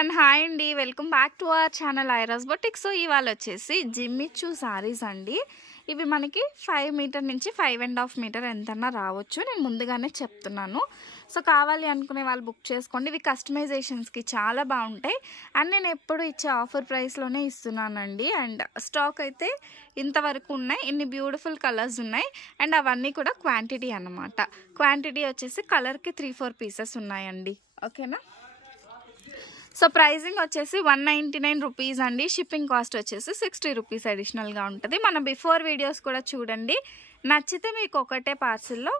Everyone hi అండి welcome back to our channel Iras boutique. So ఇవాళ వచ్చేసి జిమ్మిచ్చు సారీస్ అండి. ఇవి మనకి 5 మీటర్ నుంచి 5.5 మీటర్ ఎంతన్నా రావచ్చు. నేను ముందుగానే చెప్తున్నాను. సో కావాలి అనుకునే వాళ్ళు బుక్ చేసుకోండి. ఇవి కస్టమైజేషన్స్కి చాలా బాగుంటాయి అండ్ నేను ఎప్పుడు ఇచ్చే ఆఫర్ ప్రైస్లోనే ఇస్తున్నానండి. అండ్ స్టాక్ అయితే ఇంతవరకు ఉన్నాయి. ఇన్ని బ్యూటిఫుల్ కలర్స్ ఉన్నాయి అండ్ అవన్నీ కూడా క్వాంటిటీ అన్నమాట. క్వాంటిటీ వచ్చేసి కలర్కి 3-4 పీసెస్ ఉన్నాయండి. ఓకేనా. సో ప్రైజింగ్ వచ్చేసి 199 రూపీస్ అండి. షిప్పింగ్ కాస్ట్ వచ్చేసి 60 రూపీస్ అడిషనల్గా ఉంటుంది. మన బిఫోర్ వీడియోస్ కూడా చూడండి. నచ్చితే మీకు ఒకటే పార్సిల్లో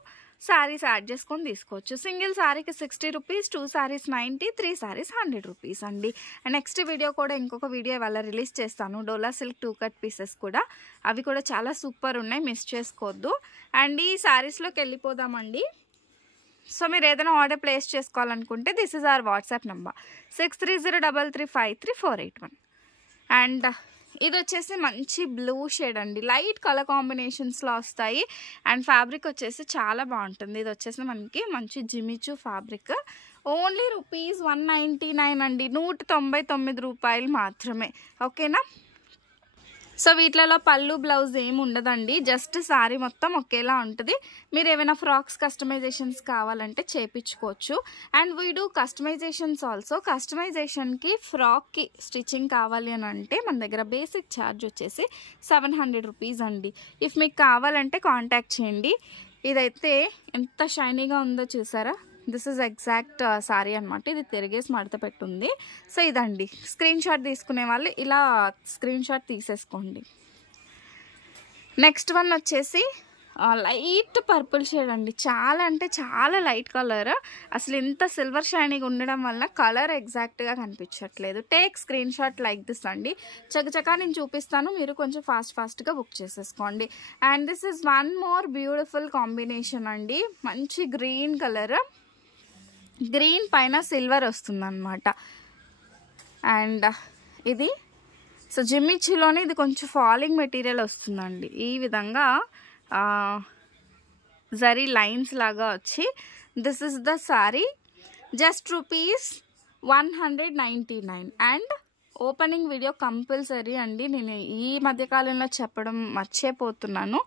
శారీస్ యాడ్ చేసుకొని తీసుకోవచ్చు. సింగిల్ శారీకి 60 రూపీస్, 2 శారీస్ 90, 3 శారీస్ 100 రూపీస్ అండి. అండ్ నెక్స్ట్ వీడియో కూడా ఇంకొక వీడియో ఇవాళ రిలీజ్ చేస్తాను. డోలా సిల్క్ 2 కట్ పీసెస్ కూడా, అవి కూడా చాలా సూపర్ ఉన్నాయి, మిస్ చేసుకోవద్దు. అండ్ ఈ శారీస్లోకి వెళ్ళిపోదామండి. సో మీరు ఏదైనా ఆర్డర్ ప్లేస్ చేసుకోవాలనుకుంటే this is our WhatsApp number 6303353481. And ఇది వచ్చేసి మంచి బ్లూ షేడ్ అండి. లైట్ కలర్ కాంబినేషన్స్లో వస్తాయి అండ్ ఫ్యాబ్రిక్ వచ్చేసి చాలా బాగుంటుంది. ఇది వచ్చేసి మనకి మంచి జిమిచు ఫ్యాబ్రిక్. ఓన్లీ రూపీస్ 199 అండి. 199 రూపాయలు మాత్రమే. ఓకేనా. సో వీటిలలో పళ్ళు బ్లౌజ్ ఏమి ఉండదండి. జస్ట్ శారీ మొత్తం ఒకేలా ఉంటుంది. మీరు ఏమైనా ఫ్రాక్స్ కస్టమైజేషన్స్ కావాలంటే చేయించుకోవచ్చు. And we do customisations also. కస్టమైజేషన్కి ఫ్రాక్కి స్టిచ్చింగ్ కావాలి అని అంటే మన దగ్గర బేసిక్ ఛార్జ్ వచ్చేసి 700 రూపీస్ అండి. ఇఫ్ మీకు కావాలంటే కాంటాక్ట్ చేయండి. ఇదైతే ఎంత షైనీగా ఉందో చూసారా. దిస్ ఇస్ ఎగ్జాక్ట్ సారీ అనమాట. ఇది తిరిగేసి మడత పెట్టుంది. సో ఇదండి. స్క్రీన్ షాట్ తీసుకునే వాళ్ళు ఇలా స్క్రీన్ షాట్ తీసేసుకోండి. నెక్స్ట్ వన్ వచ్చేసి లైట్ పర్పుల్ షేడ్ అండి. చాలా అంటే చాలా లైట్ కలర్. అసలు ఇంత సిల్వర్ షైనింగ్ ఉండడం వల్ల కలర్ ఎగ్జాక్ట్గా కనిపించట్లేదు. Take screen shot like this అండి. చకచకా నేను చూపిస్తాను, మీరు కొంచెం ఫాస్ట్గా బుక్ చేసేసుకోండి. And this is one more beautiful combination అండి. మంచి గ్రీన్ కలర్, గ్రీన్ పైన సిల్వర్ వస్తుంది అనమాట. అండ్ ఇది సో జిమ్మిచ్చులోనే ఇది కొంచెం ఫాలింగ్ మెటీరియల్ వస్తుందండి. ఈ విధంగా జరీ లైన్స్ లాగా వచ్చి this is the sorry. Just rupees 199. And opening video compulsory అండి. నేను ఈ మధ్యకాలంలో చెప్పడం మర్చిపోతున్నాను.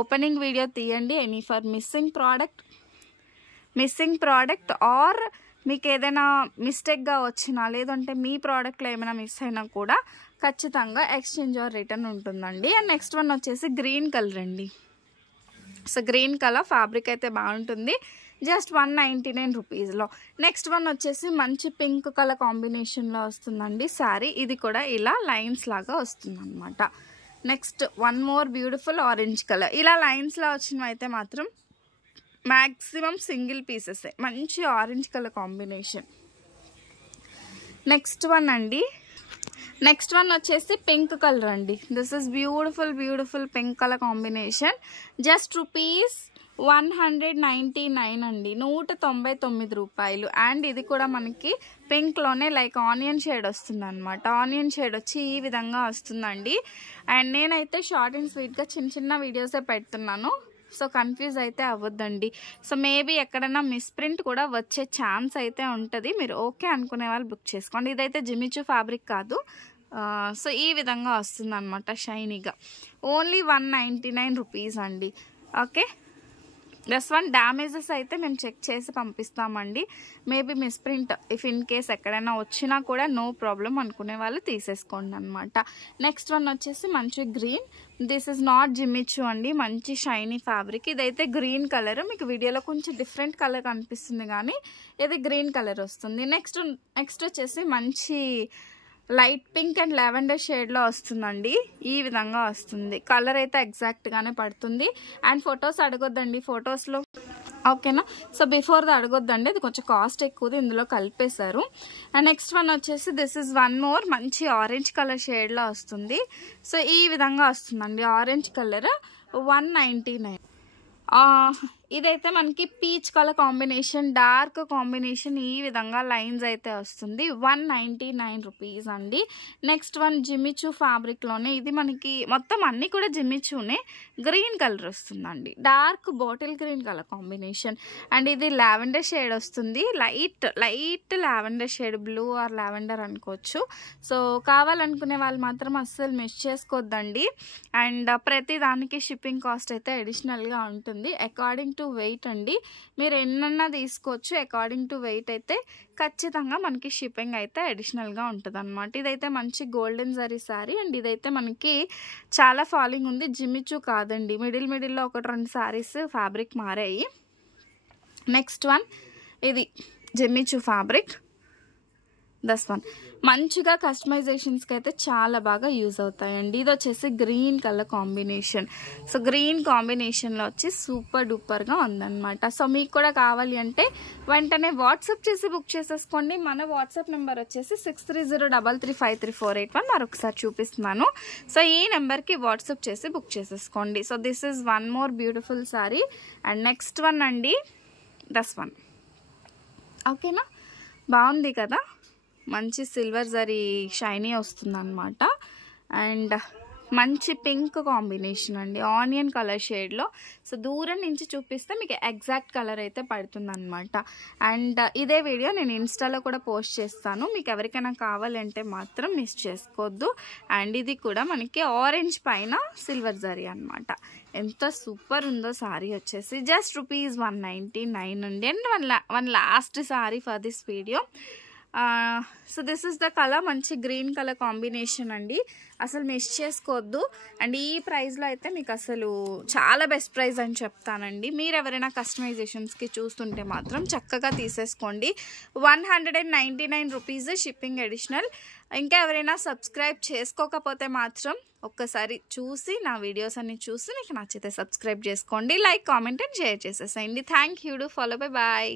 ఓపెనింగ్ వీడియో తీయండి. Any for missing product or మీకు ఏదైనా మిస్టేక్గా వచ్చినా లేదంటే మీ ప్రోడక్ట్లో ఏమైనా మిస్ అయినా కూడా ఖచ్చితంగా ఎక్స్చేంజ్ ఆర్ రిటర్న్ ఉంటుందండి. అండ్ నెక్స్ట్ వన్ వచ్చేసి గ్రీన్ కలర్ అండి. సో గ్రీన్ కలర్ ఫ్యాబ్రిక్ అయితే బాగుంటుంది. జస్ట్ 199 రూపీస్లో. నెక్స్ట్ వన్ వచ్చేసి మంచి పింక్ కలర్ కాంబినేషన్లో వస్తుందండి శారీ. ఇది కూడా ఇలా లైన్స్ లాగా వస్తుంది అనమాట. Next one more beautiful orange colour. ఇలా లైన్స్లో వచ్చినవి అయితే మాత్రం మ్యాక్సిమం సింగిల్ పీసెస్. మంచి orange colour combination. Next one అండి. నెక్స్ట్ వన్ వచ్చేసి పింక్ కలర్ అండి. This is beautiful pink colour combination. Just rupees 199 అండి. 199 రూపాయలు. అండ్ ఇది కూడా మనకి పింక్లోనే లైక్ ఆనియన్ షేడ్ వస్తుంది అనమాట. ఆనియన్ షేడ్ వచ్చి ఈ విధంగా వస్తుందండి. అండ్ నేనైతే షార్ట్ అండ్ స్వీట్గా చిన్న వీడియోసే పెడుతున్నాను. సో కన్ఫ్యూజ్ అయితే అవ్వద్దండి. సో మేబీ ఎక్కడైనా మిస్ప్రింట్ కూడా వచ్చే ఛాన్స్ అయితే ఉంటుంది. మీరు ఓకే అనుకునే వాళ్ళు బుక్ చేసుకోండి. ఇదైతే జిమిచు ఫ్యాబ్రిక్ కాదు. సో ఈ విధంగా వస్తుంది అనమాట షైనీగా. ఓన్లీ 199 రూపీస్ అండి. ఓకే. జస్ట్ వన్ డ్యామేజెస్ అయితే మేము చెక్ చేసి పంపిస్తామండి. Maybe misprint if in case ఎక్కడైనా వచ్చినా కూడా నో ప్రాబ్లం అనుకునే వాళ్ళు తీసేసుకోండి అనమాట. నెక్స్ట్ వన్ వచ్చేసి మంచి green. This is not Jimmy Choo అండి. మంచి షైనీ ఫ్యాబ్రిక్. ఇదైతే గ్రీన్ కలర్. మీకు వీడియోలో కొంచెం డిఫరెంట్ కలర్ కనిపిస్తుంది కానీ ఇది గ్రీన్ కలర్ వస్తుంది. నెక్స్ట్ వచ్చేసి మంచి లైట్ పింక్ అండ్ లావెండర్ షేడ్లో వస్తుందండి. ఈ విధంగా వస్తుంది. కలర్ అయితే ఎగ్జాక్ట్గానే పడుతుంది. అండ్ ఫొటోస్ అడగొద్దండి ఫొటోస్లో. ఓకేనా. సో బిఫోర్ది అడగొద్దండి, అది కొంచెం కాస్ట్ ఎక్కువది, ఇందులో కలిపేశారు. అండ్ నెక్స్ట్ వన్ వచ్చేసి దిస్ ఇస్ వన్ మోర్ మంచి ఆరెంజ్ కలర్ షేడ్లో వస్తుంది. సో ఈ విధంగా వస్తుందండి ఆరెంజ్ కలర్. 199. ఇదైతే మనకి peach colour combination, dark combination, ఈ విధంగా లైన్స్ అయితే వస్తుంది. 199 రూపీస్ అండి. నెక్స్ట్ వన్ జిమ్మిచూ ఫ్యాబ్రిక్లోనే, ఇది మనకి మొత్తం అన్నీ కూడా జిమ్మిచూనే, గ్రీన్ కలర్ వస్తుందండి, dark bottle green colour combination. And ఇది లావెండర్ షేడ్ వస్తుంది, light lavender shade, blue or lavender అనుకోవచ్చు. సో కావాలనుకునే వాళ్ళు మాత్రం అస్సలు మిస్ చేసుకోవద్దండి. అండ్ ప్రతి దానికి షిప్పింగ్ కాస్ట్ అయితే అడిషనల్గా ఉంటుంది. అకార్డింగ్ టు వెయిట్ అండి, మీరు ఎన్నన్నా తీసుకోవచ్చు. అకార్డింగ్ టు వెయిట్ అయితే ఖచ్చితంగా మనకి షిప్పింగ్ అయితే అడిషనల్గా ఉంటుంది అనమాట. ఇదైతే మంచి గోల్డెన్ జరీ శారీ. అండ్ ఇదైతే మనకి చాలా ఫాలింగ్ ఉంది, జిమ్మిచూ కాదండి. మిడిల్లో 1-2 శారీస్ ఫ్యాబ్రిక్ మారాయి. నెక్స్ట్ వన్ ఇది జిమ్మిచూ ఫ్యాబ్రిక్, దస్ వన్. మంచిగా కస్టమైజేషన్స్కి అయితే చాలా బాగా యూజ్ అవుతాయండి. ఇది వచ్చేసి green colour combination. So green కాంబినేషన్లో వచ్చి సూపర్ డూపర్గా ఉందన్నమాట. సో మీకు కూడా కావాలి అంటే వెంటనే వాట్సాప్ చేసి బుక్ చేసేసుకోండి. మన వాట్సాప్ నెంబర్ వచ్చేసి 6303353481. మరొకసారి చూపిస్తున్నాను. సో ఈ నెంబర్కి వాట్సాప్ చేసి బుక్ చేసేసుకోండి. So this is one more beautiful sorry. And next one అండి, దస్ వన్. ఓకేనా, బాగుంది కదా, మంచి సిల్వర్ జరీ షైనీ వస్తుందన్నమాట. అండ్ మంచి పింక్ కాంబినేషన్ అండి, ఆనియన్ కలర్ షేడ్లో. సో దూరం నుంచి చూపిస్తే మీకు ఎగ్జాక్ట్ కలర్ అయితే పడుతుందన్నమాట. అండ్ ఇదే వీడియో నేను ఇన్స్టాలో కూడా పోస్ట్ చేస్తాను, మీకు ఎవరికైనా కావాలంటే మాత్రం మిస్ చేసుకోవద్దు. అండ్ ఇది కూడా మనకి ఆరెంజ్ పైన సిల్వర్ జరీ అనమాట. ఎంత సూపర్ ఉందో సారీ వచ్చేసి జస్ట్ ₹199 అండి. And one last sorry for this video. So this is the colour, మంచి గ్రీన్ కలర్ కాంబినేషన్ అండి, అసలు మిస్ చేసుకోవద్దు. అండ్ ఈ ప్రైస్లో అయితే మీకు అసలు చాలా బెస్ట్ ప్రైస్ అని చెప్తానండి. మీరు ఎవరైనా కస్టమైజేషన్స్కి చూస్తుంటే మాత్రం చక్కగా తీసేసుకోండి. 199 రూపీస్ షిప్పింగ్ అడిషనల్. ఇంకా ఎవరైనా సబ్స్క్రైబ్ చేసుకోకపోతే మాత్రం ఒక్కసారి చూసి నా వీడియోస్ అన్ని చూసి మీకు నచ్చితే సబ్స్క్రైబ్ చేసుకోండి. లైక్, కామెంట్ అండ్ షేర్ చేసేసేయండి. Thank you. Do follow. Bye bye.